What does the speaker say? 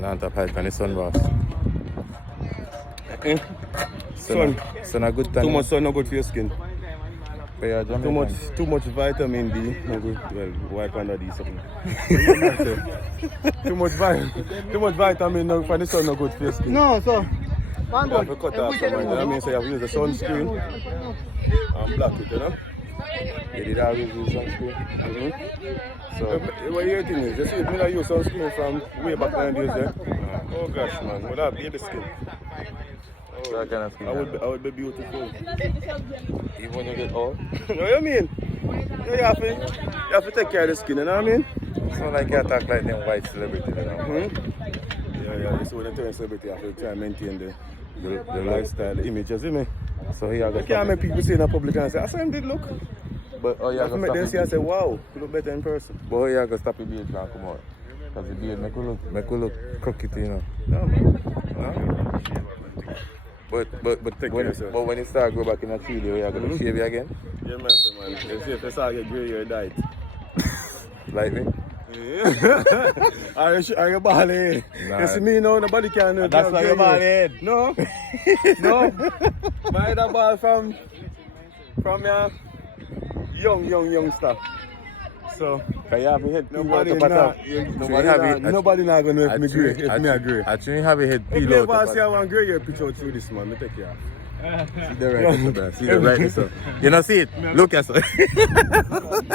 And on top height and the sun boss. Sun. Sun a good time. Too much sun not good for your skin. Yeah, Too much vitamin D no good. Well, wipe under D something. too much vitamin no, for the sun no good for your skin. No, so. You have to cut off some, you know what I mean? So you have to use the sunscreen and block it, you know? You did always use sunscreen? So, what your thing is, you see, me not use sunscreen from way back 9 days there. Oh gosh, man, would have baby skin. So that kind of skin. I would be beautiful. Even when you get old? You know what I mean? You have to take care of the skin, you know what I mean? It's not like you attack like them white celebrities, you know? Yeah, this is what they tell celebrity have to try and maintain the lifestyle, the image, you see me? So he You can't make people see in the public and say, I saw him did look. But oh, You have to make them see and say, wow, you look better in person. But how you gonna stop the beard from come out? Because the beard make you look crooked, you know. No, man. But Take when, care, sir. but when you start go back in the field, you are gonna shave it again? Yeah, man. You see, if you start get gray hair, diet. Like me? Are you balling? Nah. You see me now, nobody can know. That's why you're balling. No. No. My head a ball from your young stuff. So Can you have your head peeled out nobody up not top? gonna know if me gray. If me a gray. Actually, have your head If peeled you out ever up see I want gray hair picture out through this man, me take care. See the right, see the right, so. You know see it? Look at it.